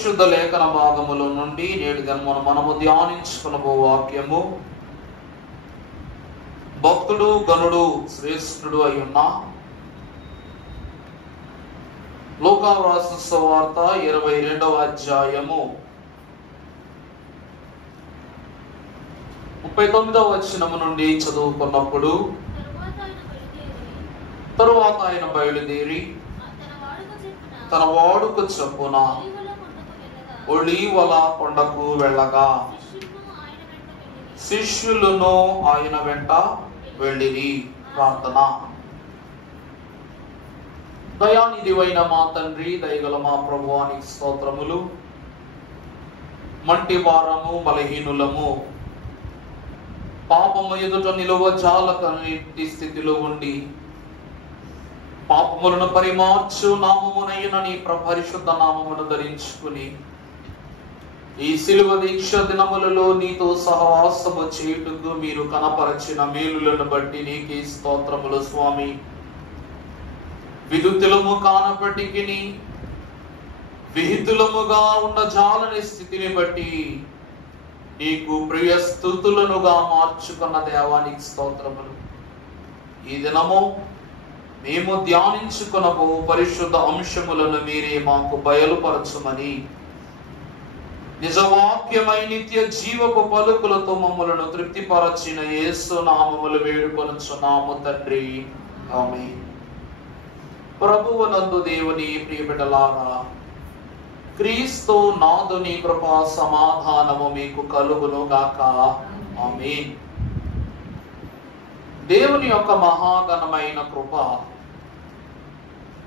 శుద్ధ లేఖన భాగముల నుండి నేటి దినమున మనము ధ్యానించుకునబో వాక్యము భక్తుడు గనుడు శ్రేష్ఠుడు అయ్యున్న లూకా రాసిన సువార్త 22వ అధ్యాయము 39వ వచనము నుండి చదువుకున్నప్పుడు, తరువాత ఆయన బయలుదేరి తన వాడుక చొప్పున ఒలీవల కొండకు వెళ్ళగా శిష్యులను ఆయన వెంట వెళ్ళిరి. ప్రార్థన. దయానిధివైన మా తండ్రి, దయగల మా ప్రభువానికి స్తోత్రములు. మంటి వారము, బలహీనులము, పాపము ఎదుట నిలువ జాలకని స్థితిలో ఉండి పాపములను పరిమార్చు నామమునైన నీ పరిశుద్ధ నామమును ధరించుకుని ఈ శిలువ దీక్ష దినములలో నీతో సహవాసము చేయుటకు మీరు కనపరచిన మేలులను బట్టి నీకే స్తోత్రములు స్వామి. విదుతులము కానప్పటికీ విహితులముగా ఉన్న జాలని స్థితిని బట్టి నీకు ప్రియ స్తుతులనుగా మార్చుకున్న దేవానికి స్తోత్రములు. ఈ దినము మేము ధ్యానించుకునబో పరిశుద్ధ అంశములను మీరే మాకు బయలుపరచుమని, నిజవాక్యమై నిత్య జీవపు పలుకులతో మమ్మలను తృప్తిపరచిన యేసు నామములు వేడుకొనుచున్నాము తండ్రి, ఆమేన్. ప్రభువునందు దేవుని ప్రియబిడ్డలారా, క్రీస్తు నాదుని కృపా సమాధానము మీకు కలుగును గాక, ఆమేన్. దేవుని యొక్క మహాగణమైన కృప,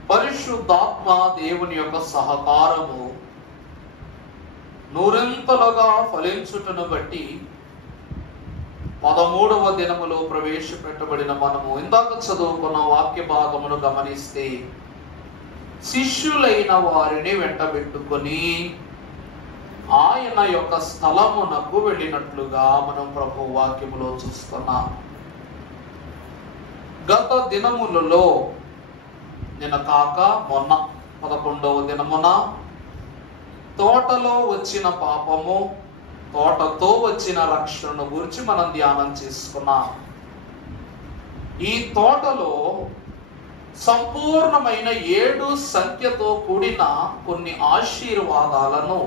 పరిశుద్ధాత్మ దేవుని యొక్క సహకారము నూరంతలుగా ఫలించుటను బట్టి 13వ దినములో ప్రవేశపెట్టబడిన మనము ఇందాక చదువుకున్న వాక్య భాగమును గమనిస్తే, శిష్యులైన వారిని వెంటబెట్టుకొని ఆయన యొక్క స్థలమునకు వెళ్ళినట్లుగా మనం ప్రభు వాక్యములో చూస్తున్నాం. గత దినములలో నిన్న కాక మొన్న 11వ దినమున తోటలో వచ్చిన పాపము, తోటతో వచ్చిన రక్షణను గురించి మనం ధ్యానం చేసుకున్నాం. ఈ తోటలో సంపూర్ణమైన 7 సంఖ్యతో కూడిన కొన్ని ఆశీర్వాదాలను,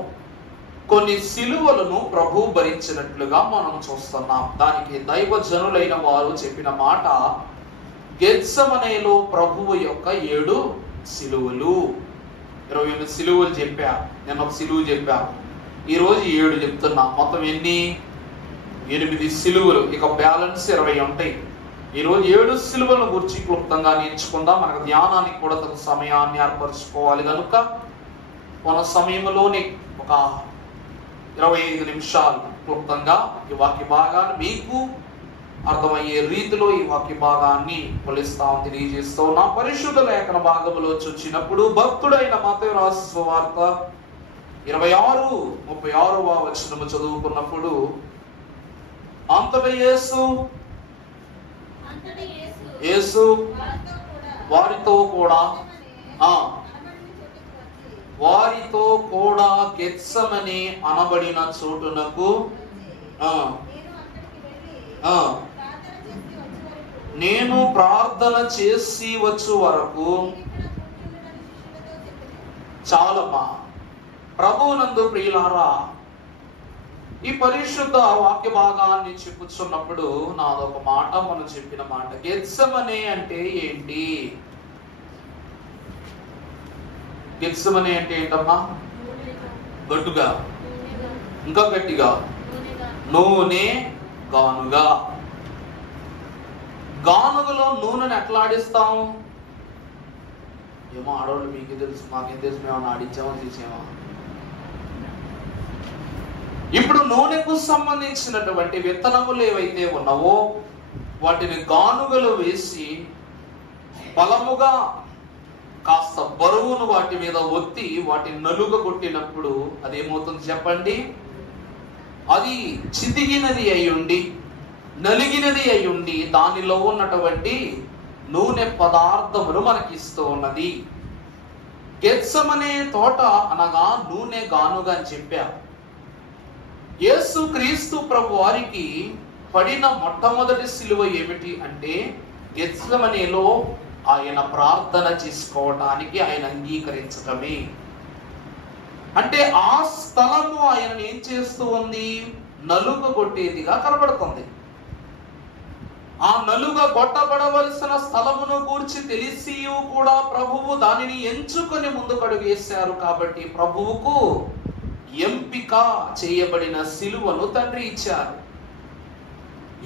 కొన్ని సిలువలను ప్రభు భరించినట్లుగా మనం చూస్తున్నాం. దానికి దైవజనులైన వారు చెప్పిన మాట, గెత్సెమనేలో ప్రభువు యొక్క 7 సిలువలు. 28 సిలువలు చెప్పా, నేను ఒక సిలువు చెప్పా, ఈరోజు 7 చెప్తున్నా. మొత్తం ఎన్ని? 8 సిలువలు. ఇక బ్యాలెన్స్ 20 ఉంటాయి. ఈరోజు 7 సిలువలను గురించి క్లుప్తంగా నేర్చుకుందాం. మనకు ధ్యానానికి కూడా తన సమయాన్ని ఏర్పరచుకోవాలి కనుక మన సమయంలోని ఒక 25 నిమిషాలు క్లుప్తంగా ఈ వాక్య భాగాన్ని మీకు అర్థమయ్యే రీతిలో ఈ వాక్య భాగాన్ని కొలిస్తాం, తెలియజేస్తూ నా పరిశుద్ధ లేఖన భాగంలో వచ్చినప్పుడు భక్తుడైన మత్తయి రాసిన సువార్త 26:36వ వచనము చదువుకున్నప్పుడు, అంతటా యేసు వారితో కూడా గెత్సెమనే అనబడిన చోటునకు నేను ప్రార్థన చేసి వచ్చు వరకు చాలమ్మా. ప్రభువునందు ప్రియులారా, ఈ పరిశుద్ధ వాక్య భాగాన్ని చెప్పుచున్నప్పుడు నాదొక మాట, మనం చెప్పిన మాట, గెత్సెమనే అంటే ఏంటి? గెత్సెమనే అంటే ఏంటమ్మా? గట్టుగా, ఇంకా గట్టిగా, నూనె గానుగా. గానుగలో నూనెను ఎట్లా ఆడిస్తాం? ఏమో ఆడవాళ్ళు మీకే తెలుసు, మాకేం తెలుసు, మేము ఆడించామో చేసామా? ఇప్పుడు నూనెకు సంబంధించినటువంటి విత్తనములు ఏవైతే ఉన్నావో వాటిని గానుగలు వేసి బలముగా కాస్త బరువును వాటి మీద ఒత్తి వాటిని నలుగగొట్టినప్పుడు అదేమవుతుంది చెప్పండి? అది చితికినది అయ్యుండి, నలిగినది అయ్యుండి దానిలో ఉన్నటువంటి నూనె పదార్థములు మనకి ఇస్తూ ఉన్నది. గెత్సెమనే తోట అనగా నూనె గానుగా అని చెప్పా. యేసు క్రీస్తు ప్రభు వారికి పడిన మొట్టమొదటి సిలువ ఏమిటి అంటే గెత్సెమనేలో ఆయన ప్రార్థన చేసుకోవటానికి ఆయన అంగీకరించటమే. అంటే ఆ స్థలము ఆయన ఏం చేస్తూ ఉంది? నలుగగొట్టేదిగా కనబడుతుంది. ఆ నలుగ కొట్టబడవలసిన స్థలమును గూర్చి తెలిసి కూడా ప్రభువు దానిని ఎంచుకొని ముందుకు అడుగేశారు. కాబట్టి ప్రభువుకు ఎంపిక చేయబడిన సిలువను తండ్రి ఇచ్చారు.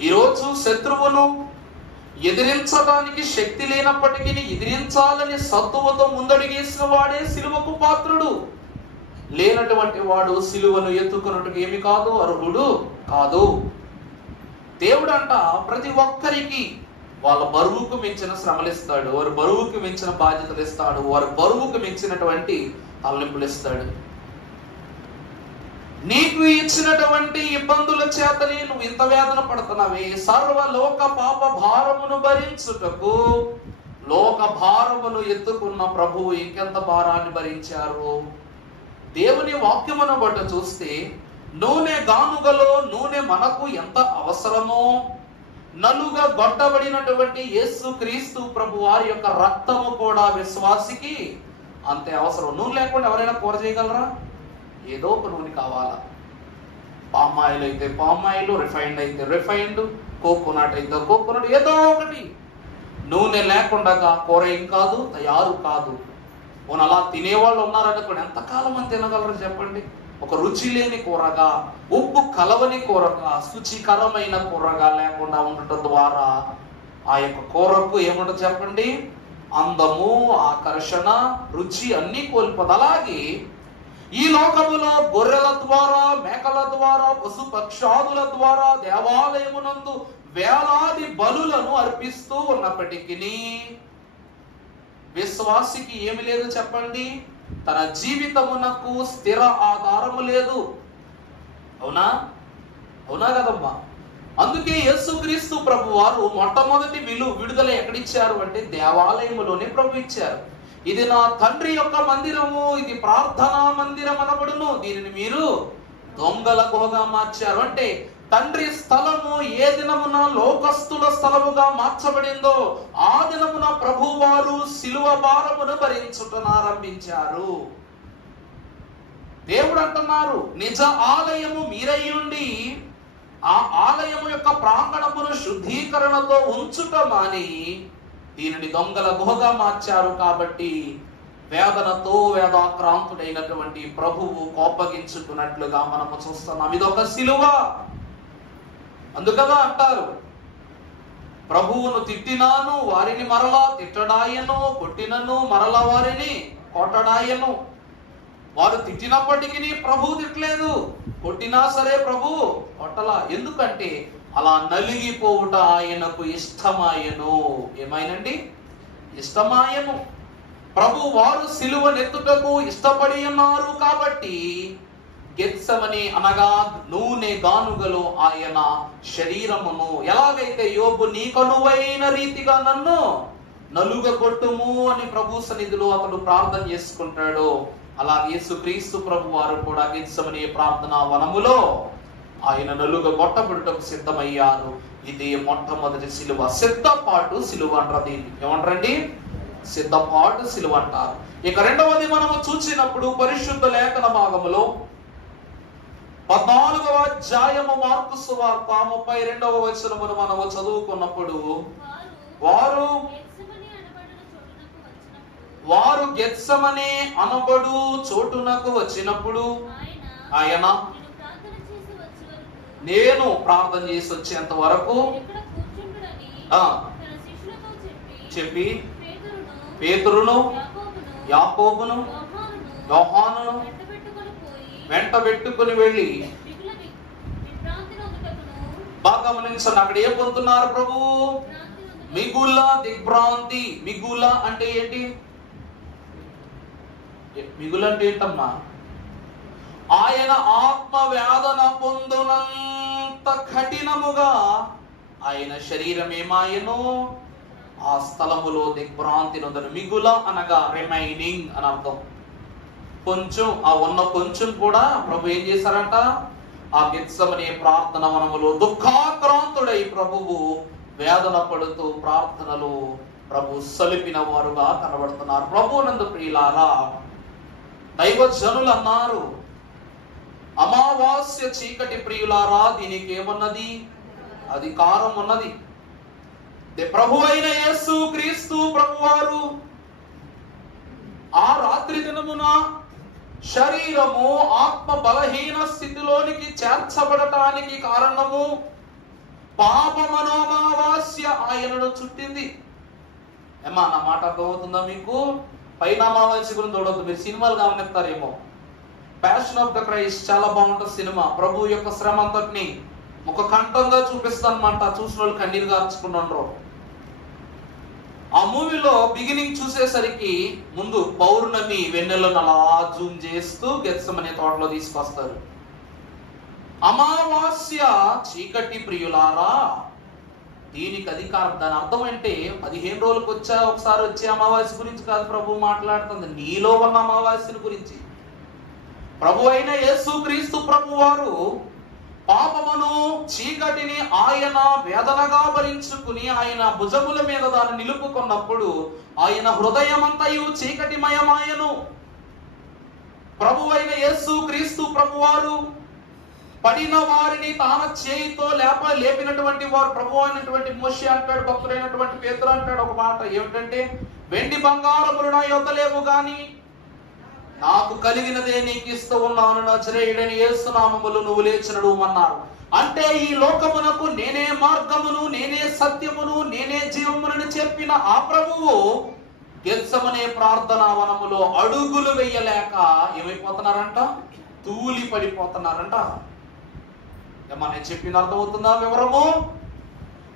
ఈరోజు శత్రువును ఎదిరించడానికి శక్తి లేనప్పటికీ ఎదిరించాలని సత్తువతో ముందడుగేసిన వాడే సిలువకు పాత్రుడు. లేనటువంటి వాడు సిలువను ఎత్తుకున్నట్టుగా ఏమి కాదు, అర్హుడు కాదు. దేవుడంట ప్రతి ఒక్కరికి వాళ్ళ బరువుకు మించిన శ్రమలు ఇస్తాడు, వారి బరువుకు మించిన బాధ్యతలు ఇస్తాడు, వారి బరువుకు మించినటువంటి తలనొప్పులు ఇస్తాడు. నీకు ఇచ్చినటువంటి ఇబ్బందుల చేతని నువ్వు ఇంత వేదన పడుతున్నావే. సర్వలోక పాప భారమును భరించుటకు లోక భారమును ఎత్తుకున్న ప్రభువు ఇంకెంత భారాన్ని భరించారు. దేవుని వాక్యమును బట్టి చూస్తే నూనె గానుగలో నూనె మనకు ఎంత అవసరమో, నలుగా గొట్టబడినటువంటి యేసు క్రీస్తు ప్రభు వారి యొక్క రక్తము కూడా విశ్వాసికి అంతే అవసరం. నూనె లేకుండా ఎవరైనా కూర చేయగలరా? ఏదో ఒక నూనె కావాలా. పామ్ ఆయిల్ అయితే పామ్ ఆయిల్, రిఫైండ్ అయితే రిఫైండ్, కోకోనట్ అయితే కోకోనట్, ఏదో ఒకటి. నూనె లేకుండా కూర ఏం కాదు, తయారు కాదు. పోనీ అలా తినేవాళ్ళు ఉన్నారనుకోండి, ఎంతకాలం అని తినగలరు చెప్పండి? ఒక రుచి లేని కూరగా, ఉప్పు కలవని కూరగా, శుచికరమైన కూరగా లేకుండా ఉండటం ద్వారా ఆ యొక్క కూరకు ఏముంటుంది చెప్పండి? అందము, ఆకర్షణ, రుచి అన్ని కోల్పోదు. అలాగే ఈ లోకములో గొర్రెల ద్వారా, మేకల ద్వారా, పశు పక్షాదుల ద్వారా దేవాలయమునందు వేలాది బలులను అర్పిస్తూ ఉన్నప్పటికీ విశ్వాసికి ఏమి లేదు చెప్పండి? తన జీవితమునకు స్థిర ఆధారము లేదు. అవునా? అవునా కదమ్మా? అందుకే యేసుక్రీస్తు ప్రభు వారు మొట్టమొదటి విడుదల ఎక్కడిచ్చారు అంటే దేవాలయములోనే ప్రభు ఇచ్చారు. ఇది నా తండ్రి యొక్క మందిరము, ఇది ప్రార్థనా మందిరం అనబడును, దీనిని మీరు దొంగల గుహగా మార్చారు. అంటే తండ్రి స్థలము ఏ దినమున లోకస్తుల స్థలముగా మార్చబడిందో ఆ దినమున ప్రభువారు సిలువ భారమును భరించుటనారంభించారు. దేవుడు అంటున్నారు, నిజ ఆలయము మీరయ్యుండి ఆ ఆలయము యొక్క ప్రాంగణమును శుద్ధీకరణతో ఉంచుట మాని దీనిని దొంగల గుహగా మార్చారు. కాబట్టి వేదనతో వేదాక్రాంతుడైనటువంటి ప్రభువు కోపగించుకున్నట్లుగా మనము చూస్తున్నాం. ఇదొక సిలువ. అందుకగా అంటారు, ప్రభువును తిట్టినాను వారిని మరలా తిట్టడాయను, కొట్టినను మరలా వారిని కొట్టడాయను. వారు తిట్టినప్పటికీ ప్రభువు తిట్టలేదు, కొట్టినా సరే ప్రభు కొట్టలా. ఎందుకంటే అలా నలిగిపోవుట ఆయనకు ఇష్టమాయను. ఏమైనండి? ఇష్టమాయను. ప్రభు వారు సిలువనెత్తుటకు ఇష్టపడి ఉన్నారు. కాబట్టి గెత్సెమనే అనగా నూనె గానుగలో ఆయన శరీరమును, ఎలాగైతే యోబు నీకనువైన రీతిగా నన్ను నలుగగొట్టుము అని ప్రభు సన్నిధిలో అతడు ప్రార్థన చేసుకుంటాడో, అలాగే యేసుక్రీస్తు ప్రభు వారు కూడా గెత్సెమనే ప్రార్థనా వనములో ఆయన నలుగగొట్టబడుటకు సిద్ధమయ్యారు. ఇది మొట్టమొదటి సిలువ. సిద్ధపాటు సిలువ అంటారు. దీన్ని ఏమంటారండి? సిద్ధపాటు సిలువ అంటారు. ఇక రెండవది మనము చూసినప్పుడు పరిశుద్ధ లేఖన భాగములో 14వ అధ్యాయము మార్కు సువార్త 32వ వచనమును మనము చదువుకున్నప్పుడు వారు గెత్సెమనే అనబడు చోటునకు వచ్చినప్పుడు ఆయన నేను ప్రార్థన చేసి వచ్చేంత వరకు చెప్పి పేతురును, యాకోబును, యోహానును వెంటబెట్టుకుని వెళ్ళి, బాగా గమనించండి, అక్కడ ఏం పొందుతున్నారు ప్రభు? మిగుల దిగ్భ్రాంతి. మిగుల అంటే ఏంటి? మిగులు అంటే ఏంటమ్మా? ఆయన ఆత్మ వేదన పొందునంత కఠినముగా ఆయన శరీరం ఏమాయను? ఆ స్థలములో దిగ్భ్రాంతి నొందను. మిగుల అనగా రిమైనింగ్ అని అర్థం. కొంచెం, ఆ ఉన్న కొంచెం కూడా ప్రభు ఏం చేశారంట, ఆ గెత్సెమనే ప్రార్థన వనములో దుఃఖాక్రాంతుడై ప్రభువు వేదన పడుతూ ప్రార్థనలు ప్రభు సలిపిన వారుగా కనబడుతున్నారు. ప్రభువునందు ప్రియులారా, దైవజనులు అన్నారు, అమావాస్య చీకటి ప్రియులారా, దీనికి ఏమన్నది, అధికారం ఉన్నది. ప్రభు అయిన యేసు క్రీస్తు ప్రభువారు ఆ రాత్రి దినమున శరీరము ఆత్మ బలహీన స్థితిలోనికి చేర్చబడటానికి కారణము పాపమనోమావాస్య ఆయనను చుట్టింది. ఏమా నా మాట అర్థమవుతుందా మీకు? పైన అమావాస్య గురించి చూడవద్దు, మీరు సినిమాలు గమనిస్తారేమో. ప్యాషన్ ఆఫ్ ద క్రైస్ట్ చాలా బాగుంటుంది సినిమా. ప్రభు యొక్క శ్రమ అంతటిని ఒక కంఠంగా చూపిస్తానమాట. చూసిన వాళ్ళు కన్నీరు గార్చుకున్నారు. ఆ మూవీలో బిగినింగ్ చూసేసరికి ముందు పౌర్ణమి వెన్నెలను అలా జూమ్ చేస్తూ గెత్సెమనే తోటలో తీసుకొస్తారు. అమావాస్య చీకటి ప్రియులారా, దీనికి అధికారం. దాని అర్థం అంటే 15 రోజులకు ఒకసారి వచ్చే అమావాస్య గురించి కాదు ప్రభు మాట్లాడుతుంది, నీలో ఉన్న అమావాస్యను గురించి. ప్రభు అయిన యేసు క్రీస్తు ప్రభు వారు పాపమును చీకటిని ఆయన వేదనగా భరించుకుని ఆయన భుజముల మీద దాన్ని నిలుపుకున్నప్పుడు ఆయన హృదయమంతయు చీకటిమయమాయను. ప్రభు అయిన యేసు క్రీస్తు ప్రభు వారు పడిన వారిని తాన చేయితో లేపినటువంటి వారు. ప్రభు అయినటువంటి మోషే అంటాడు, భక్తుడైనటువంటి పేతురు అంటాడు ఒక మాట, ఏమిటంటే, వెండి బంగారములు నా యొద్ద లేవు గాని నాకు కలిగినదే నీకు ఇస్తూ ఉన్నాను, నజరేయుడైన యేసు నామములో నువ్వు లేచినడు అన్నారు. అంటే ఈ లోకమునకు నేనే మార్గమును, నేనే సత్యమును, నేనే జీవమునని చెప్పిన ఆ ప్రభువు గెత్సెమనే ప్రార్థనా వనములో అడుగులు వెయ్యలేక ఏమైపోతున్నారంట, తూలి పడిపోతున్నారంట. ఏమన్నా చెప్పిన అర్థమవుతుందా వివరము?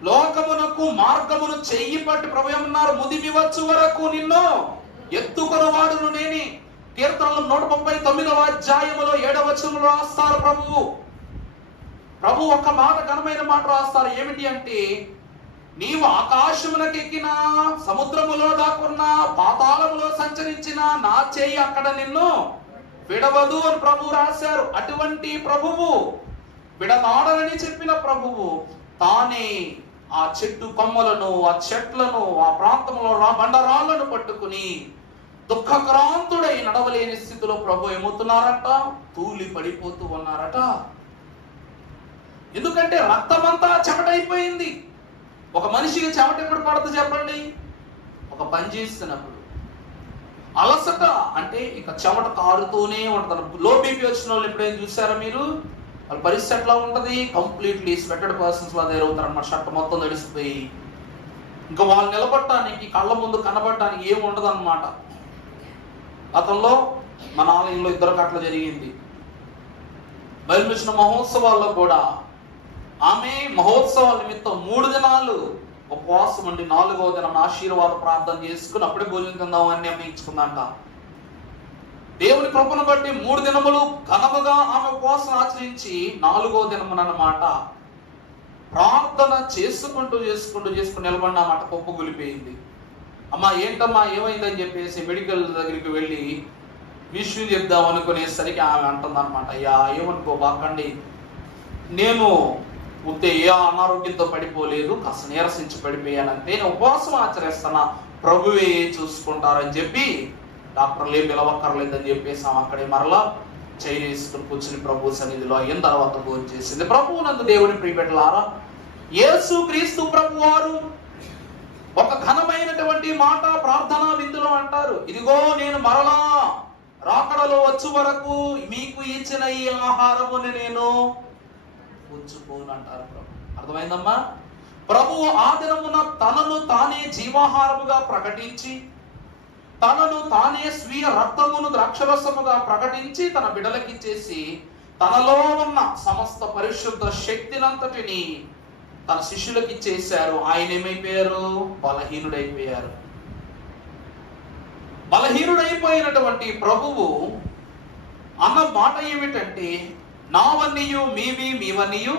లోకమునకు మార్గమును చెయ్యి పట్టి ప్రభు ఏమన్నారు, ముదిమి వచ్చు వరకు నిన్ను ఎత్తుకున్న వాడును నేనే. కీర్తనలు 139వ అధ్యాయములో 7వ వచనంలో రాస్తారు ప్రభు ఒక మాట, ఘనమైన మాట రాస్తారు. ఏమిటి అంటే, నీవు ఆకాశమునకెక్కినా, సముద్రములో దాక్కున్నా, పాతాళములో సంచరించిన నా చేయి అక్కడ నిన్ను విడవదు అని ప్రభు రాశారు. అటువంటి ప్రభువు, విడనాడనని చెప్పిన ప్రభువు తానే ఆ చెట్టు కొమ్మలను, ఆ చెట్లను, ఆ ప్రాంతంలో బండరాళ్లను పట్టుకుని దుఃఖక్రాంతుడై నడవలేని స్థితిలో ప్రభు ఏమవుతున్నారట, తూలి పడిపోతూ ఉన్నారట. ఎందుకంటే రక్తమంతా చెమటైపోయింది. ఒక మనిషికి చెమట ఎప్పుడు పడుతుంది చెప్పండి? ఒక పని చేస్తున్నప్పుడు. అలసట అంటే ఇక చెమట కారుతూనే ఉంటుంది. లో బీపీ వచ్చిన వాళ్ళు ఎప్పుడైనా చూసారా మీరు? వాళ్ళ పరిస్థితి ఎట్లా ఉంటది? కంప్లీట్లీ స్వెటెడ్ పర్సన్స్ లా తయారవుతారు అన్నమాట. షర్ట్ మొత్తం తడిసిపోయి ఇంకా వాళ్ళు నిలబడటానికి, కళ్ళ ముందు కనబడటానికి ఏమి ఉండదు అన్నమాట. గతంలో మన ఆలయంలో ఇద్దరికి అట్లా జరిగింది. బయలుమిషన మహోత్సవాల్లో కూడా ఆమె మహోత్సవాల నిమిత్తం 3 దినాలు ఉపవాసం ఉండి 4వ దినం ఆశీర్వాద ప్రార్థన చేసుకుని అప్పుడే భోజనం తిందామని నిర్ణయించుకుందంట. దేవుని కృపను బట్టి 3 దినములు ఘనముగా ఆమె ఉపవాసం ఆచరించి 4వ దినమునన్నమాట ప్రార్థన చేసుకుంటూ నిలబడినామాట. కొప్పు గులిపోయింది. అమ్మా ఏంటమ్మా ఏమైందని చెప్పేసి మెడికల్ దగ్గరికి వెళ్ళి విషయం చెప్దాం అనుకునేసరికి ఆమె అంటుందన్నమాట, అయ్యా ఏమనుకో బాకండి, నేను ఉత్తే ఏ అనారోగ్యంతో పడిపోలేదు, కాస్త నీరసించి పడిపోయానంటే, నేను ఉపవాసం ఆచరిస్తానా, ప్రభువే చూసుకుంటారని చెప్పి డాక్టర్లు ఏం పిలవక్కర్లేదని చెప్పేసి ఆమె అక్కడే మరలా చైనేసుకుని కూర్చుని ప్రభు సన్నిధిలో అయిన తర్వాత భోజనం చేసింది. ప్రభువు నందు దేవుని ప్రియబిడ్డలారా, యేసు క్రీస్తు ప్రభు వారు ఒక ఘనమైనటువంటి మాట ప్రార్థనా విందులో అంటారు, ఇదిగో నేను మరలా రాకడలో వచ్చు వరకు మీకు ఇచ్చిన ఈ ఆహారముని నేను ఉంచుకోను అంటారు ప్రభు. అర్థమైందమ్మా? ప్రభువు ఆ దినమున తనను తానే జీవాహారముగా ప్రకటించి, తనను తానే స్వీయ రక్తమును ద్రాక్షరసముగా ప్రకటించి తన బిడ్డలకిచ్చేసి తనలో ఉన్న సమస్త పరిశుద్ధ శక్తినంతటిని తన శిష్యులకి ఇచ్చేశారు. ఆయన ఏమైపోయారు? బలహీనుడైపోయారు. బలహీనుడైపోయినటువంటి ప్రభువు అన్న మాట ఏమిటంటే, నావన్నీయు మీవి, మీవన్నీయు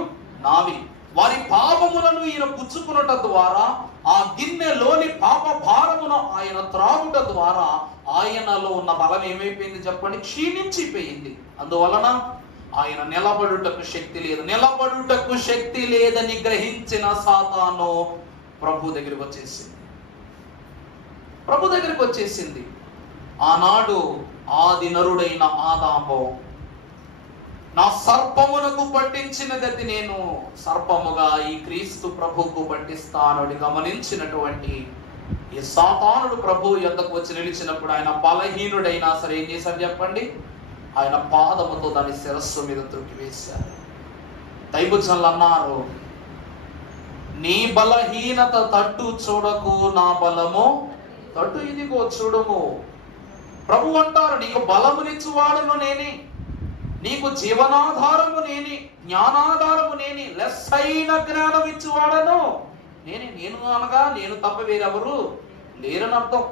నావి. వారి పాపములను ఈయన పుచ్చుకున్నట ద్వారా, ఆ గిన్నెలోని పాప భారమును ఆయన త్రాగుట ద్వారా ఆయనలో ఉన్న బలం ఏమైపోయింది చెప్పండి? క్షీణించిపోయింది. అందువలన ఆయన నిలబడుటకు శక్తి లేదు. నిలబడుటకు శక్తి లేదని గ్రహించిన సాతాను ప్రభు దగ్గరికి వచ్చేసింది. ప్రభు దగ్గరికి వచ్చేసింది. ఆనాడు ఆది నరుడైన ఆదాము, నా సర్పమునకు పట్టించిన గతి నేను సర్పముగా ఈ క్రీస్తు ప్రభువుకు పట్టిస్తాను అని గమనించినటువంటి ఈ సాతానుడు ప్రభు యొద్దకు వచ్చి నిలిచినప్పుడు ఆయన బలహీనుడైనా సరే ఏం చేశారు చెప్పండి? ఆయన పాదముతో దాని శిరస్సు మీద త్రొక్కివేశారు. దైవజనులు అన్నారు, నీ బలహీనత తట్టు చూడకు, నా బలము తట్టు ఇదిగో చూడము. ప్రభు అంటారు, నీకు బలమునిచ్చువాడను నేనే, నీకు జీవనాధారము నేనే, జ్ఞానాధారము నేనే, లెస్సైన జ్ఞానం ఇచ్చువాడను నేనే. నేను అనగా నేను తప్ప వేరెవరు లేరని అర్థం.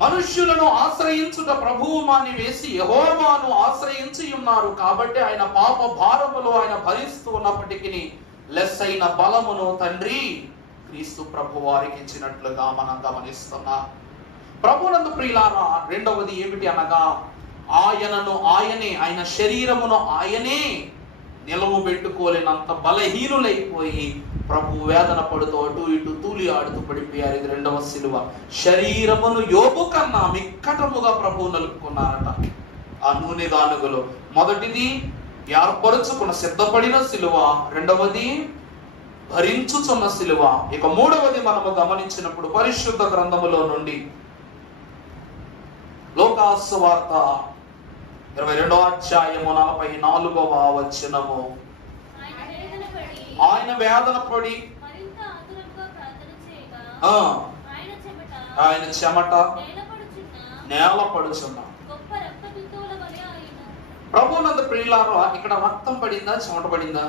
మనుష్యులను ఆశ్రయించుట ప్రభువు మాని వేసి యెహోవాను ఆశ్రయించి ఉన్నారు కాబట్టి ఆయన పాప భారములు ఆయన భరిస్తూ ఉన్నప్పటికీ లెస్సైన బలమును తండ్రి క్రీస్తు ప్రభు వారికి ఇచ్చినట్లుగా మనం గమనిస్తున్నాం. ప్రభునందు ప్రియులారా, రెండవది ఏమిటి అనగా ఆయనను ఆయనే, ఆయన శరీరమును ఆయనే నిలవు పెట్టుకోలేనంత బలహీనులైపోయి ప్రభు వేదన పడుతూ అటు ఇటు తూలి ఆడుతూ పడిపోయారు. ఇది రెండవ సిలువ. శరీరమును యోబు కన్నా మిక్కటముగా ప్రభువు నలుపుకున్నారట ఆ నూనె గానుగలో. మొదటిది ఏర్పరుచుకున్న సిద్ధపడిన సిలువ, రెండవది భరించుచున్న సిలువ. ఇక మూడవది మనము గమనించినప్పుడు పరిశుద్ధ గ్రంథములో నుండి లోకాసు వార్త 22వ అధ్యాయము 44వ వచనము, ఆయన వేదన పడి ఆయన చెమట నేల పడుచున్నా. ప్రభునందు ప్రియులారా, ఇక్కడ రక్తం పడిందా చెమట పడిందా?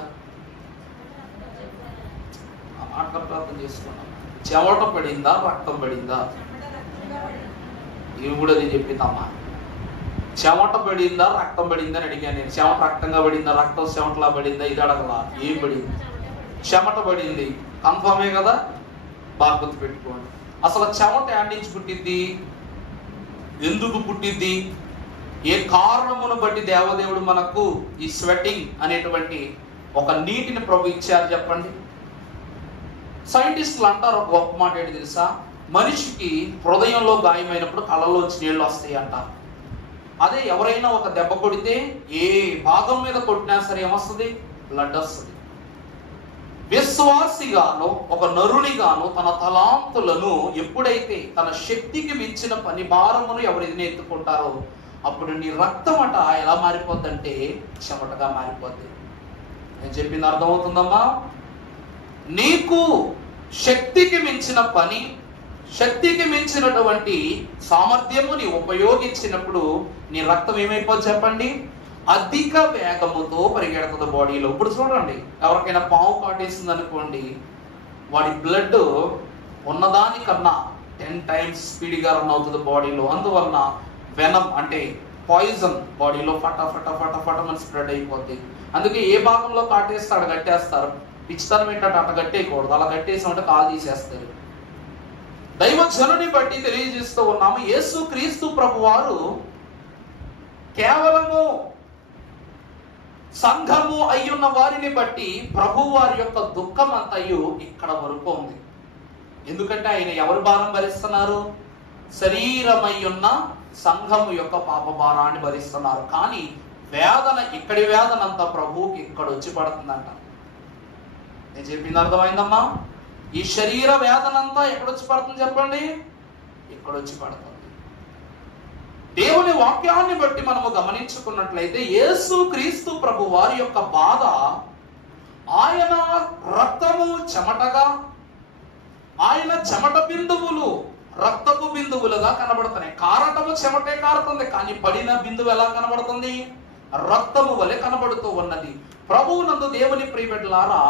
ప్రార్థన చేసుకున్నాం. చెమట పడిందా రక్తం పడిందా? ఇవి కూడా అది చెప్పిందమ్మా. చెమట పడిందా రక్తం పడిందా అని అడిగాను నేను. చెమట రక్తంగా పడిందా, రక్తం చెమటలా పడిందా? ఇది అడగలా. ఏం పడింది? చెమట పడింది. కన్ఫర్మే కదా? బాగా గుర్తు పెట్టుకోండి. అసలు చెమట యాడ్ నుంచి పుట్టిద్ది? ఎందుకు పుట్టిద్ది? ఏ కారణమును బట్టి దేవదేవుడు మనకు ఈ స్వెట్టింగ్ అనేటువంటి ఒక నీటిని ప్రభు ఇచ్చారు చెప్పండి? సైంటిస్టులు అంటారు ఒక గొప్ప మాట ఏంటి తెలుసా? మనిషికి హృదయంలో గాయమైనప్పుడు కళ్ళలోంచి నీళ్ళు వస్తాయి అంటారు. అదే ఎవరైనా ఒక దెబ్బ కొడితే ఏ భాగం మీద కొట్టినా సరే ఏమొస్తుంది? బ్లడ్ వస్తుంది. విశ్వాసిగాను ఒక నరునిగాను తన తలాంతులను ఎప్పుడైతే తన శక్తికి మించిన పని భారమును ఎవరైనా ఎత్తుకుంటారో అప్పుడు నీ రక్తం అట ఎలా మారిపోద్దంటే చెమటగా మారిపోద్ది. నేను చెప్పింది అర్థమవుతుందమ్మా? నీకు శక్తికి మించిన పని, శక్తికి మించినటువంటి సామర్థ్యము నీ ఉపయోగించినప్పుడు నీ రక్తం ఏమైపోద్ది చెప్పండి? అధిక వేగముతో పరిగెడుతుంది బాడీలో. ఇప్పుడు చూడండి, ఎవరికైనా పాము కాటేసింది అనుకోండి, వాడి బ్లడ్ ఉన్నదానికన్నా 10 times స్పీడ్గా రన్ అవుతుంది బాడీలో. అందువలన వెనం అంటే పాయిజన్ బాడీలో ఫట ఫట ఫట ఫటమని స్ప్రెడ్ అయిపోద్ది. అందుకే ఏ భాగంలో కాటేస్తాడు కట్టేస్తారు. పిచ్చితనం ఏంటంటే అట్లా కట్టేయకూడదు. అలా కట్టేసామంటే కాలు తీసేస్తారు. దైవ జనుని బట్టి తెలియజేస్తూ ఉన్నాము, యేసు క్రీస్తు ప్రభు వారు కేవలము సంఘము అయ్యున్న వారిని బట్టి ప్రభు వారి యొక్క దుఃఖం అంతయు ఇక్కడ వరకు ఉంది. ఎందుకంటే ఆయన ఎవరి భారం భరిస్తున్నారు? శరీరమయ్యున్న సంఘము యొక్క పాప భారాన్ని భరిస్తున్నారు. కానీ వేదన, ఇక్కడి వేదన అంతా ప్రభువుకి ఇక్కడ వచ్చి పడుతుందంట. నేను చెప్పింది అర్థమైందమ్మా? ఈ శరీర వేదన అంతా ఎక్కడొచ్చి పడుతుంది చెప్పండి? ఇక్కడొచ్చి పడుతుంది. దేవుని వాక్యాన్ని బట్టి మనము గమనించుకున్నట్లయితే యేసు క్రీస్తు ప్రభు వారి యొక్క బాధ, ఆయన రక్తము చెమటగా, ఆయన చెమట బిందువులు రక్తపు బిందువులుగా కనబడుతున్నాయి. కారటము చెమటే కారుతుంది, కానీ పడిన బిందువు ఎలా కనబడుతుంది? రక్తము వలె కనబడుతూ ఉన్నది. ప్రభువు నందు దేవుని ప్రియబిడ్డలారా,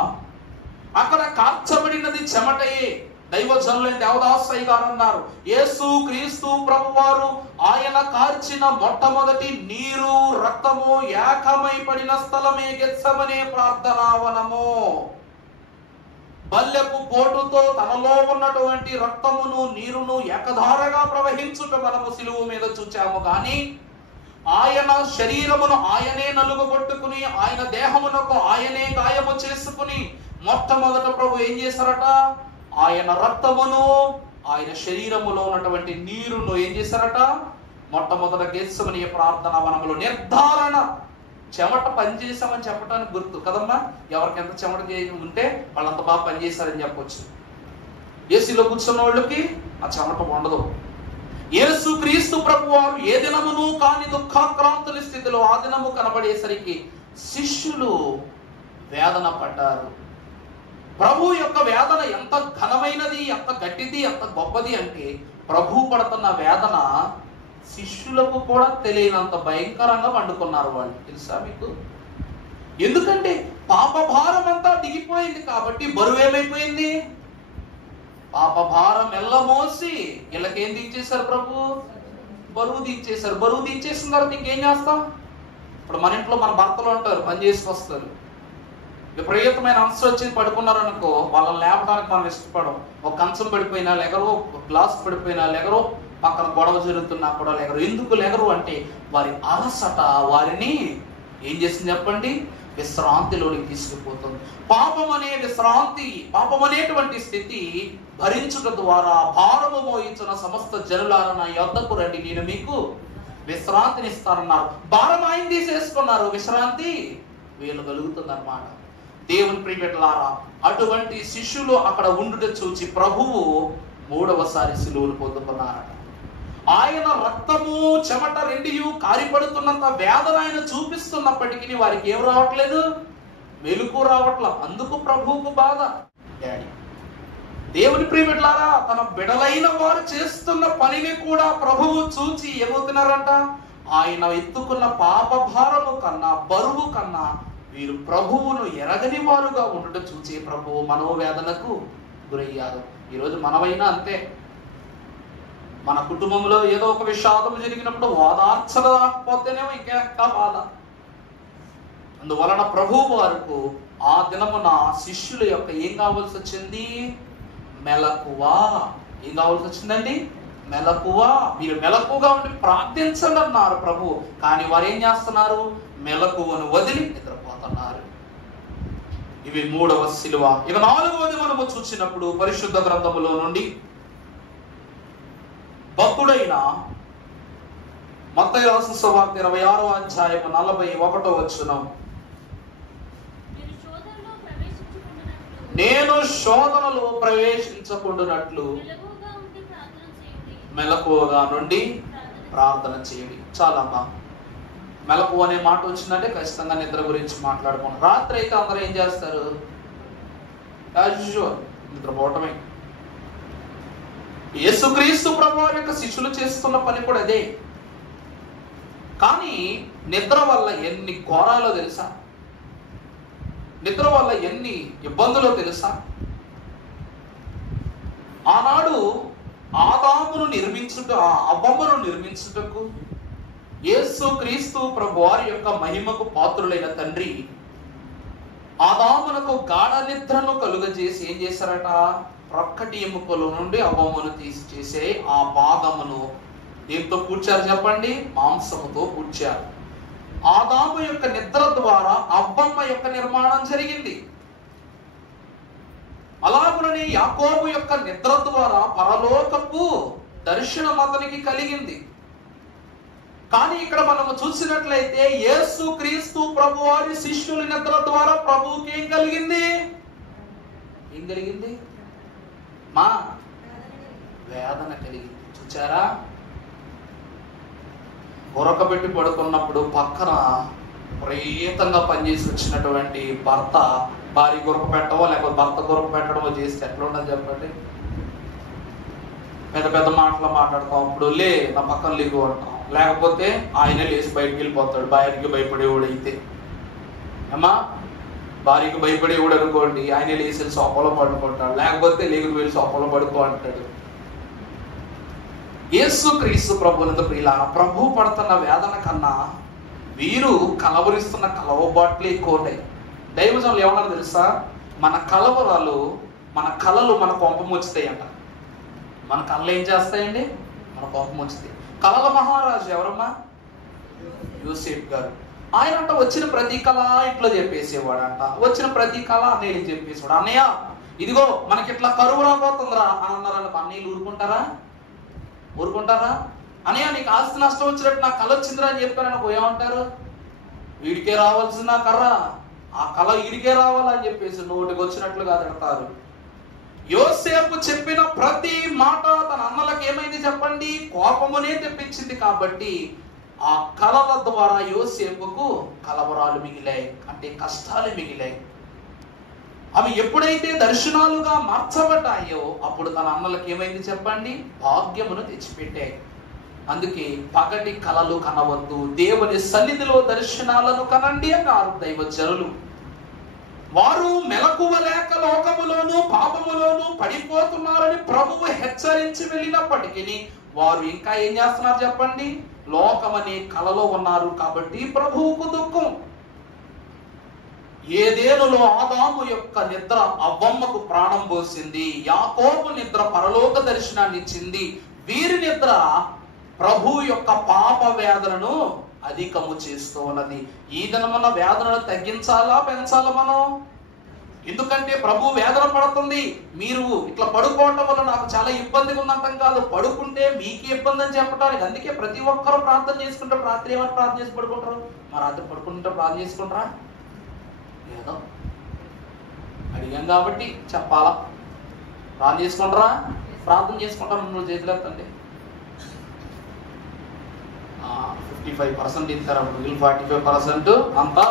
అక్కడ కార్చబడినది చెమటయే. దైవజనులైన దేవదాసయ్య గారు అన్నారు, యేసు క్రీస్తు ప్రభు వారు ఆయన కార్చిన మొట్టమొదటి నీరు రక్తము ఏకమై పడిన స్థలమే గెత్సెమనే ప్రార్థనావనము. బల్లెపు పోటుతో తనలో ఉన్నటువంటి రక్తమును నీరును ఏకధారగా ప్రవహించుట మనము సిలువ మీద చూచాము. కానీ ఆయన శరీరమును ఆయనే నలుగుగొట్టుకుని, ఆయన దేహమునకు ఆయనే గాయము చేసుకుని, మొట్టమొదట ప్రభు ఏం చేశారట? ఆయన రక్తమును ఆయన శరీరములో ఉన్నటువంటి నీరును ఏం చేశారట? మొట్టమొదట గెత్సెమనీ ప్రార్థన వనములో నిర్ధారణ. చెమట పనిచేసామని చెప్పడానికి గుర్తు కదమ్మా. ఎవరికి ఎంత చెమట ఉంటే వాళ్ళంత బాగా పనిచేశారని చెప్పొచ్చు. ఏసీలో కూర్చున్న వాళ్ళకి ఆ చెమట ఉండదు. యేసు క్రీస్తు ప్రభు వారు ఏ దినమును కాని దుఃఖాక్రాంతుల స్థితిలో ఆ దినము కనబడేసరికి శిష్యులు వేదన పడ్డారు. ప్రభు యొక్క వేదన ఎంత ఘనమైనది, ఎంత గట్టిది, ఎంత గొప్పది అంటే ప్రభు పడుతున్న వేదన శిష్యులకు కూడా తెలియనంత భయంకరంగా పండుకున్నారు వాళ్ళు. తెలుసా మీకు? ఎందుకంటే పాప భారం అంతా దిగిపోయింది కాబట్టి బరువు ఏమైపోయింది? పాప భారం ఎల్లమోసి వీళ్ళకేం దించేశారు? ప్రభు బరువు దించేశారు. బరువు దించేసిన తర్వాత ఇంకేం చేస్తాం? ఇప్పుడు మన ఇంట్లో మన భర్తలు ఉంటారు, పని చేసుకొస్తారు. విపరీతమైన అంశం వచ్చి పడుకున్నారు అనుకో, వాళ్ళని లేపడానికి మనం ఇష్టపడం. ఒక కంచం పడిపోయినా లెగరు, ఒక గ్లాస్ పడిపోయినా లెగరు, పక్కన గొడవ జరుగుతున్నా కూడా లెగరు. ఎందుకు లెగరు అంటే వారి అలసట వారిని ఏం చేసింది చెప్పండి? విశ్రాంతిలోకి తీసుకుపోతుంది. పాపం అనే విశ్రాంతి, పాపం అనేటువంటి స్థితి భరించుట ద్వారా భారము మోయించిన సమస్త జనులారా నా యొద్దకు రండి, నేను మీకు విశ్రాంతిని ఇస్తానన్నారు. భారం ఆయన తీసేసుకున్నారు, విశ్రాంతి వీళ్ళు కలుగుతుంది అన్నమాట. దేవుని ప్రియబిడ్డలారా, అటువంటి శిష్యులు అక్కడ ఉండుట చూచి ప్రభువు మూడవసారి సిలువను పొందుకున్నారట. ఆయన రక్తము చెమట రెండియు కారిపడుతున్నంత వేదన ఆయన చూపిస్తున్నప్పటికీ వారికి ఏం రావట్లేదు? మెలుకు రావట్లా. అందుకు ప్రభువుకు బాధ. దేవుని ప్రియబిడ్డలారా, తన బిడలైన వారు చేస్తున్న పనిని కూడా ప్రభువు చూచి ఏమవుతున్నారంట? ఆయన ఎత్తుకున్న పాప భారము కన్నా, బరువు కన్నా వీరు ప్రభువును ఎరగని వారుగా ఉండుట చూచి ప్రభువు మనోవేదనకు గురయ్యారు. ఈరోజు మనమైనా అంతే. మన కుటుంబంలో ఏదో ఒక విషాదం జరిగినప్పుడు ఓదార్చలేకపోతేనేమో ఇంకా బాధ. అందువలన ప్రభువు వారికి ఆ దినమున శిష్యుల యొక్క ఏం కావాల్సి వచ్చింది? మెలకువా. ఏం కావాల్సి వచ్చిందండి? మెలకువా. మీరు మెలకుగా ఉండి ప్రార్థించండి అన్నారు ప్రభు. కానీ వారు ఏం చేస్తున్నారు? మెలకువను వదిలి నిద్రపోతున్నారు. ఇవి మూడవ సిలువ. ఇక నాలుగవది మనము చూసినప్పుడు పరిశుద్ధ గ్రంథములో నుండి భక్తుడైన మత్తయి రాసిన సువార్త 26వ అధ్యాయం 41వ వచనం, నేను శోధనలో ప్రవేశించకుండానట్లు మెలకువగా నుండి ప్రార్థన చేయండి. చాలమ్మా, మెలకువ అనే మాట వచ్చిందంటే ఖచ్చితంగా నిద్ర గురించి మాట్లాడుకోండి. రాత్రి అయితే అందరూ ఏం చేస్తారు? నిద్రపోవటమే. యేసుక్రీస్తు ప్రభువారి యొక్క శిష్యులు చేస్తున్న పని కూడా అదే. కానీ నిద్ర వల్ల ఎన్ని ఘోరాలో తెలుసా? నిద్ర వల్ల ఎన్ని ఇబ్బందులో తెలుసా? ఆనాడు ఆదామును అవ్వమ్మను నిర్మించుటకు యేసుక్రీస్తు ప్రభువారి యొక్క మహిమకు పాత్రులైన తండ్రి ఆదామునకు గాఢ నిద్రను కలుగజేసి ఏం చేశారట? ప్రక్కటి ఎముకల నుండి అవ్వమ్మను తీసి చేసే ఆ భాగమును దేంతో పూడ్చారు చెప్పండి? మాంసముతో పూడ్చారు. ఆదాము యొక్క నిద్ర ద్వారా అవ్వమ్మ యొక్క నిర్మాణం జరిగింది. అలాగునని యాకోబు యొక్క నిద్ర ద్వారా పరలోకపు దర్శనం అతనికి కలిగింది. కానీ ఇక్కడ మనము చూసినట్లయితే యేసుక్రీస్తు ప్రభువారి శిష్యుల నిద్ర ద్వారా ప్రభువుకి ఏం కలిగింది? ఏం కలిగింది? మా వేదన కలిగింది. చూచారా? ఉరకబెట్టి పడుకున్నప్పుడు పక్కన విపరీతంగా పనిచేసి వచ్చినటువంటి భర్త భార్య గురక పెట్టడమో లేకపోతే భర్త గురక పెట్టడమో చేస్తే ఎట్లా ఉండదు చెప్పండి? పెద్ద పెద్ద మాటలు మాట్లాడతాం. అప్పుడు లే నా పక్కన లేకు అంటాం. లేకపోతే ఆయనే లేచి బయటికి వెళ్ళిపోతాడు. భార్యకి భయపడేవాడు అయితే. అమ్మా, భార్యకి భయపడేవాడు అనుకోండి, ఆయనే లేచి సోఫాలో పడుకుంటాడు. లేకపోతే లేకు వెళ్ళి సోఫాలో పడుకో అంటాడు. యేసుక్రీస్తు ప్రభువునందు ప్రియులారా, ప్రభు పడుతున్న వేదన కన్నా వీరు కలవరిస్తున్న కలవబాట్లు ఎక్కువ ఉంటాయి. దైవజనులు ఏమన్నారు తెలుసా? మన కలవరాలు మన కళలు మన కోపం వచ్చుతాయి అంట. మన కళలు ఏం చేస్తాయండి? మన కోపం వచ్చుతాయి. కళల మహారాజు ఎవరమ్మా? యోసేపు గారు. ఆయన అంట వచ్చిన ప్రతి కళ ఇంట్లో చెప్పేసేవాడు అంట. వచ్చిన ప్రతి కళ అన్నయ్యకి చెప్పేసేవాడు. అన్నయ్య ఇదిగో మనకి ఇట్లా కరువు రాబోతుందిరా అని అన్నారనుకో, అన్నయ్యలు ఊరుకుంటారా? ఊరుకుంటారా? అన్నయ్య నీకు ఆస్తి నష్టం వచ్చినట్టు నాకు కళ వచ్చిందిరా అని చెప్పారనుకో, ఏమంటారు? వీడికే రావాల్సిన కర్ర, ఆ కళ వీడికే రావాలని చెప్పేసి నోటికి వచ్చినట్లుగా తిడతారు. యోసేపు చెప్పిన ప్రతి మాట తన అన్నలకు ఏమైంది చెప్పండి? కోపమునే తెప్పించింది. కాబట్టి ఆ కళల ద్వారా యోసేపుకు కలవరాలు మిగిలాయి, అంటే కష్టాలు మిగిలాయి. అవి ఎప్పుడైతే దర్శనాలుగా మార్చబడ్డాయో అప్పుడు తన అన్నలకు ఏమైంది చెప్పండి? భాగ్యమును తెచ్చిపెట్టాయి. అందుకే పగటి కలలు కనవద్దు, దేవుని సన్నిధిలో దర్శనాలను కనండి అన్నారు దైవజనులు. వారు మెలకువ లేక లోకములోను పాపములోను పడిపోతున్నారని ప్రభువు హెచ్చరించి వెళ్ళినప్పటికీ వారు ఇంకా ఏం చేస్తున్నారు చెప్పండి? లోకమనే కలలో ఉన్నారు. కాబట్టి ప్రభువుకు దుఃఖం. ఏదేనులో ఆదాము యొక్క నిద్ర అవ్వమ్మకు ప్రాణం పోసింది. యాకోబు నిద్ర పరలోక దర్శనాన్ని ఇచ్చింది. వీరి నిద్ర ప్రభు యొక్క పాప వేదనను అధికము చేస్తూ ఉన్నది. ఈ దినమున వేదనను తగ్గించాలా పెంచాలా మనం? ఎందుకంటే ప్రభు వేదన పడుతుంది. మీరు ఇట్లా పడుకోవటం వల్ల నాకు చాలా ఇబ్బందిగా ఉందంటాం కాదు, పడుకుంటే మీకు ఇబ్బంది అని చెప్పడానికి. అందుకే ప్రతి ఒక్కరూ ప్రార్థన చేసుకుంటారు. రాత్రి ఏమైనా ప్రార్థన చేసి పడుకుంటారు? మా రాత్రి పడుకుంటే ప్రార్థన చేసుకుంటారా? ఏదో అడిగాం కాబట్టి చెప్పాలా. ప్రార్థన చేసుకుంటారా? ప్రార్థన చేసుకుంటారు. నువ్వు చేతులు ఎత్తండి. 55% ఇస్తారా? మిగిలిన 45% అంతా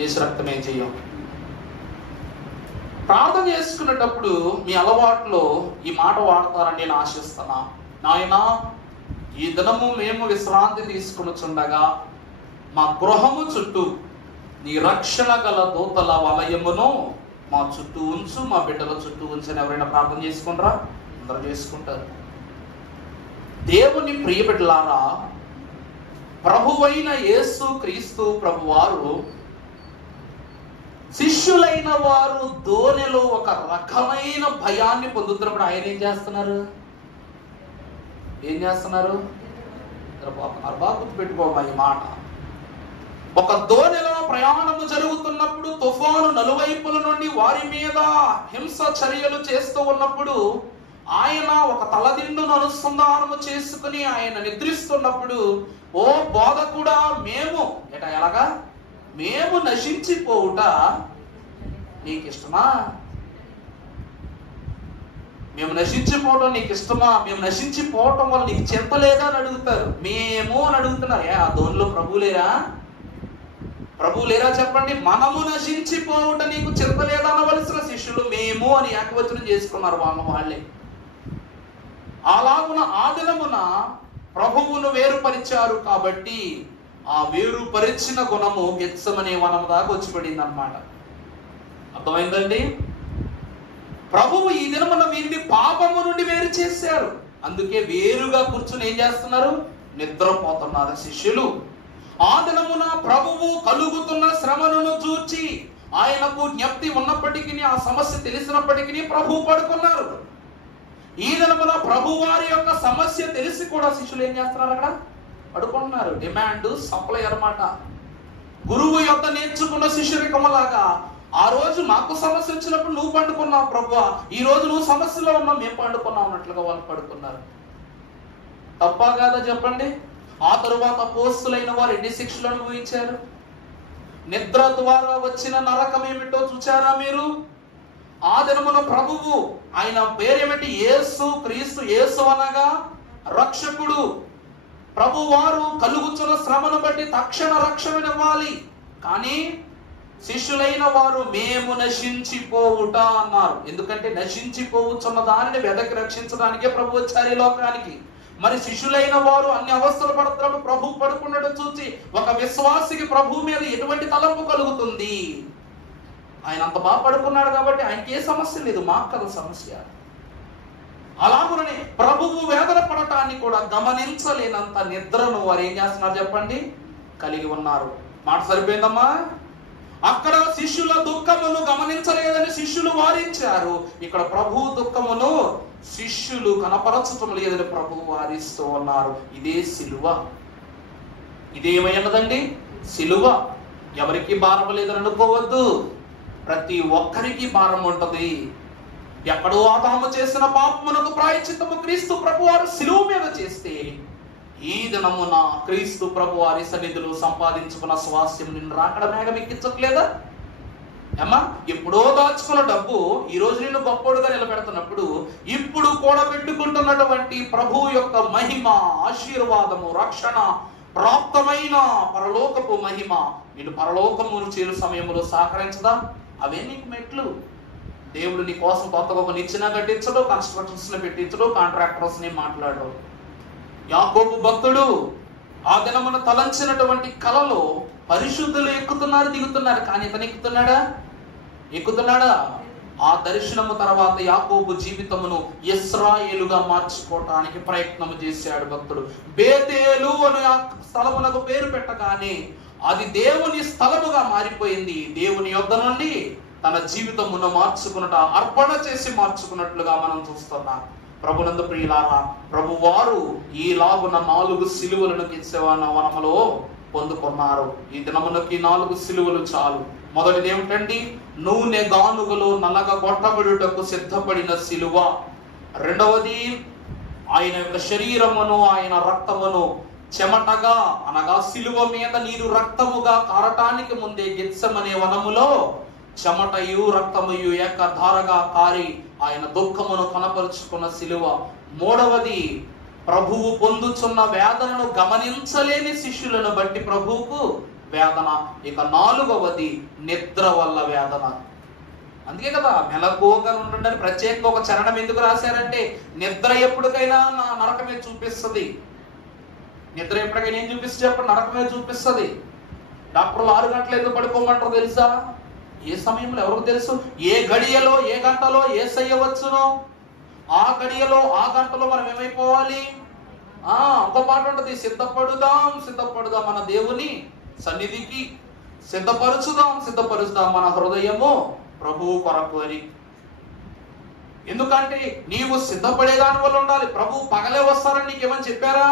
యేసు రక్తమే చెయ్యం. ప్రార్థన చేసుకునేటప్పుడు మీ అలవాట్లో ఈ మాట వాడతారని నేను ఆశిస్తున్నా. నాయనా, ఈ దినము మేము విశ్రాంతి తీసుకునిచుండగా మా గృహము చుట్టూ నీ రక్షణ గల దూతల వలయమును మా చుట్టూ ఉంచు, మా బిడ్డల చుట్టూ ఉంచు అని ఎవరైనా ప్రార్థన చేసుకుంటారా? అందరూ చేసుకుంటారు. దేవుని ప్రియ బిడ్డలారా, ప్రభువైన యేసు క్రీస్తు ప్రభువారు శిష్యులైన వారు దోణిలో ఒక రకమైన భయాన్ని పొందుతున్నప్పుడు ఆయన ఏం చేస్తున్నారు? బాగా గుర్తుపెట్టుకోమా ఈ మాట. ఒక దోణిలో ప్రయాణము జరుగుతున్నప్పుడు తుఫాను నలువైపుల నుండి వారి మీద హింస చర్యలు చేస్తూ ఉన్నప్పుడు ఆయన ఒక తలదిండును అనుసంధానము చేసుకుని ఆయన నిద్రిస్తున్నప్పుడు, ఓ బోధకుడా, మేము నశించిపోవుట నీకు ఇష్టమా? మేము నశించిపోవటం నీకు ఇష్టమా? మేము నశించిపోవటం వల్ల నీకు చింత లేదా అని అడుగుతారు. మేము అని అడుగుతున్నారు. ఆ దోనిలో ప్రభు లేరా చెప్పండి. మనము నశించిపోవుట నీకు చింత లేదా అనవలసిన శిష్యులు మేము అని ఏకవచనం చేసుకున్నారు వాళ్ళే. అలాగున ఆ దినమున ప్రభువును వేరుపరిచారు. కాబట్టి ఆ వేరుపరిచిన గుణము గెత్సెమనే వనము దాకా వచ్చి పడింది అన్నమాట. అర్థమైందండి? ప్రభువు ఈ దినమున వీరిని పాపము నుండి వేరు చేశారు. అందుకే వేరుగా కూర్చుని ఏం చేస్తున్నారు? నిద్రపోతున్నారు శిష్యులు. ఆ దినమున ప్రభువు కలుగుతున్న శ్రమను చూచి ఆయనకు జ్ఞప్తి ఉన్నప్పటికీ, ఆ సమస్య తెలిసినప్పటికీ ప్రభువు పడుకున్నారు. ఈ దినమున ప్రభు వారి యొక్క సమస్య తెలిసి కూడా శిష్యులు ఏం చేస్తున్నారు? అక్కడ పడుకుంటున్నారు. డిమాండ్ సప్లై అన్నమాట. గురువు యొక్క నేర్చుకున్న శిష్యురికమలాగా ఆ రోజు నాకు సమస్య వచ్చినప్పుడు నువ్వు పండుకున్నావు ప్రభువా, ఈ రోజు నువ్వు సమస్యలో ఉన్నావు మేము పండుకున్నావు అన్నట్లుగా వాళ్ళు పడుకున్నారు. తప్పా కాదా చెప్పండి? ఆ తరువాత అపోస్తలులైన వారు ఎన్ని శిక్షలు అనుభవించారు? నిద్ర ద్వారా వచ్చిన నరకం ఏమిటో చూచారా మీరు? ఆ దినమున ప్రభువు, ఆయన పేరేమిటి? యేసు క్రీస్తు. యేసు అనగా రక్షకుడు. ప్రభువారు కలుగుచున్న శ్రమను బట్టి తక్షణ రక్షణనివ్వాలి. కానీ శిష్యులైన వారు మేము నశించిపోవుట అన్నారు. ఎందుకంటే నశించిపోవచ్చున్న దానిని వెదకి రక్షించడానికే ప్రభు వచ్చారు ఈ లోకానికి. మరి శిష్యులైన వారు అన్ని అవస్థలు పడుతున్నప్పుడు ప్రభు పడుకున్నట్టు చూసి ఒక విశ్వాసికి ప్రభు మీద ఎటువంటి తలంపు కలుగుతుంది? ఆయన అంత బాగా పడుకున్నాడు కాబట్టి ఆయనకి ఏ సమస్య లేదు, మాకు కదా సమస్య. అలాగునని ప్రభువు వేదన పడటాన్ని కూడా గమనించలేనంత నిద్రను వారు ఏం చేస్తున్నారు చెప్పండి? కలిగి ఉన్నారు. మాట సరిపోయిందమ్మా? అక్కడ శిష్యుల దుఃఖమును గమనించలేదని శిష్యులు వారించారు. ఇక్కడ ప్రభు దుఃఖమును శిష్యులు కనపరచటం లేదని ప్రభు వారిస్తూ ఉన్నారు. ఇదే సిలువ. ఇదేమైనదండి? సిలువ. ఎవరికి భారం లేదని అనుకోవద్దు. ప్రతి ఒక్కరికి భారం ఉంటది. ఎక్కడో ఆదాము చేసిన పాపమునకు ప్రాయశ్చిత్తము క్రీస్తు ప్రభు వారు సిలువ మీద చేస్తే, ఈ దినమున క్రీస్తు ప్రభు వారి సన్నిధిలో సంపాదించుకున్న స్వాస్థ్యం నిన్ను రాకడ మేఘం ఎక్కించట్లేదా? ఏమా, ఎప్పుడో దాచుకున్న డబ్బు ఈ రోజు నిన్ను గొప్పోడుగా నిలబెడుతున్నప్పుడు, ఇప్పుడు కూడబెట్టుకుంటున్నటువంటి ప్రభు యొక్క మహిమ, ఆశీర్వాదము, రక్షణ ప్రాప్తమైన పరలోకపు మహిమ నిన్ను పరలోకమును చేరు సమయంలో సహకరించదా? అవే నీకు మెట్లు. దేవుడు నీ కోసం కొత్తగా ఒక నిచ్చెన కట్టించడు, కన్స్ట్రక్షన్స్ ని పెట్టించడు, కాంట్రాక్టర్స్ ని మాట్లాడు. యాకోబు భక్తుడు ఆ దినమున తలంచినటువంటి కలలో పరిశుద్ధులు ఎక్కుతున్నారు, దిగుతున్నారు. కానీ ఇతను ఎక్కుతున్నాడా? ఆ దర్శనము తర్వాత యాకోబు జీవితమును ఇశ్రాయేలుగా మార్చుకోవటానికి ప్రయత్నం చేశాడు భక్తుడు. బేతేలు అనే ఆ స్థలమునకు పేరు పెట్టగానే అది దేవుని స్థలముగా మారిపోయింది. దేవుని యొద్ద నుండి తన జీవితమును మార్చుకున్నట, అర్పణ చేసి మార్చుకున్నట్లుగా మనం చూస్తున్నాం. ప్రభునందు ప్రియులారా, ప్రభు వారు ఈలాగున 4 సిలువలను గెత్సేమనే వనములో పొందుకున్నారు. ఈ దినమునకి 4 సిలువలు చాలు. మొదటిది ఏమిటండి? నూనె గానుగలో నలగగొట్టబడుటకు సిద్ధపడిన సిలువ. రెండవది ఆయన యొక్క శరీరమును, ఆయన రక్తమును చెమటగా అనగా సిలువ మీద నీరు రక్తముగా కారటానికి ముందే గెత్సెమనే వనములో చెమటయు రక్తమయు ఏకధారగా కారి ఆయన దుఃఖమును కనపరుచుకున్న సిలువ. మూడవది ప్రభువు పొందుచున్న వేదనను గమనించలేని శిష్యులను బట్టి ప్రభువుకు వేదన. ఇక 4వది నిద్ర వల్ల వేదన. అందుకే కదా మెలకువగా ఉండండి అని ప్రత్యేకంగా ఒక చరణం ఎందుకు రాశారంటే, నిద్ర ఎప్పటికైనా నా నరకమే చూపిస్తుంది. నిద్ర ఎప్పటికైనా ఏం చూపిస్తే చెప్పండి? నరకమే చూపిస్తుంది. డాక్టర్లు 6 గంటలు ఎందుకు పడుకోమంటారు తెలుసా? ఏ సమయంలో ఎవరికి తెలుసు? ఏ గడియలో, ఏ గంటలో యేసయ్య వచ్చునో ఆ గడియలో, ఆ గంటలో మనం ఏమైపోవాలి? ఒక పాట ఉంటుంది, సిద్ధపడుదాం మన దేవుని సన్నిధికి, సిద్ధపరుచుదాం మన హృదయము ప్రభువు కొరకు అని. ఎందుకంటే నీవు సిద్ధపడేదాని వల్ల ఉండాలి. ప్రభు పగలే వస్తారని నీకేమని చెప్పారా?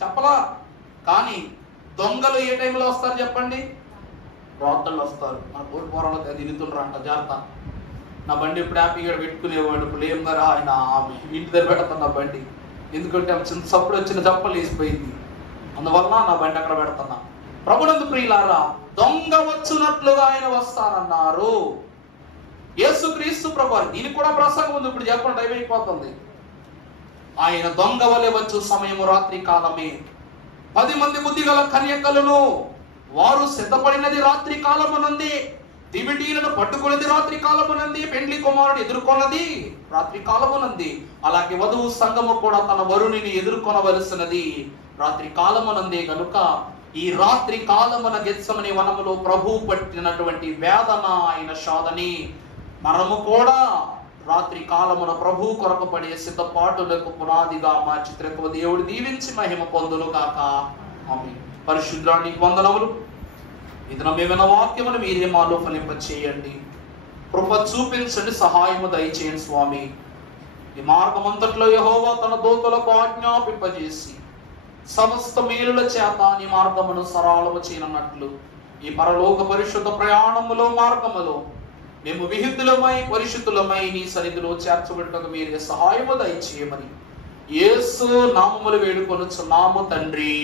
చెప్పలా. కానీ దొంగలు ఏ టైంలో వస్తారు చెప్పండి? రాత్రులు వస్తారు. మన కోటి పోరాలు తిరుగుతుండ్రంట. జాగ్రత్త. నా బండి ఇప్పుడు హ్యాపీగా పెట్టుకునేవాడు. ఇప్పుడు ఏం గారా ఆయన ఆమె ఇంటి దగ్గర పెడతాను నా బండి. ఎందుకంటే ఆమె చిన్న చప్పుడు వచ్చిన చప్పలు వేసిపోయింది. అందువల్ల నా బండి అక్కడ పెడతాను. ప్రభునందు ప్రియులారా, దొంగ వచ్చినట్లుగా ఆయన వస్తారన్నారు. యేసుక్రీస్తు ప్రభు. దీనికి కూడా ప్రసంగం ఉంది. ఇప్పుడు చెప్పండి, టైం అయిపోతుంది. ఆయన దొంగ వలె వచ్చు సమయము రాత్రి కాలమే. 10 మంది బుద్ధిగల కన్యకలను వారు సిద్ధపడినది రాత్రి కాలమునంది. దివిటీలను పట్టుకున్నది రాత్రి కాలమునంది. పెండ్లి కుమారుడు ఎదుర్కొన్నది రాత్రి కాలమునంది. అలాగే వధువు సంఘము కూడా తన వరుణిని ఎదుర్కొనవలసినది రాత్రి కాలమునందే. కనుక ఈ రాత్రి కాలమున గెత్సెమనే వనములో ప్రభువు పట్టినటువంటి వేదన, ఆయన శోధని మనము కూడా రాత్రి కాలమున ప్రభు కొరకు పడే సిద్ధపాటులకు పునాదిగా మార్చి త్రెక్కువ దేవుడు దీవించి మహిమ పొందును కాక. ఆమేన్. పరిశుద్ధానికి వందనములు. ఇది నమ్మేమైన వాక్యమును మీరే మాలో ఫలింప చేయండి. కృప చూపించండి, సహాయము దయచేయండి స్వామి. ఈ మార్గమంతట్లో యెహోవా తన దూతలకు ఆజ్ఞాపింపజేసి సమస్త మేలుల చేత నీ మార్గమును సరళము చేయనట్లు ఈ పరలోక పరిశుద్ధ ప్రయాణములో మార్గములో మేము విహితులమై పరిశుద్ధులమై నీ సన్నిధిలో చేర్చబడటకు మీరే సహాయము దయచేయమని యేసు నామములు వేడుకొనుచున్నాము తండ్రి.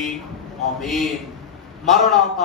ఆమేన్. మరణాత.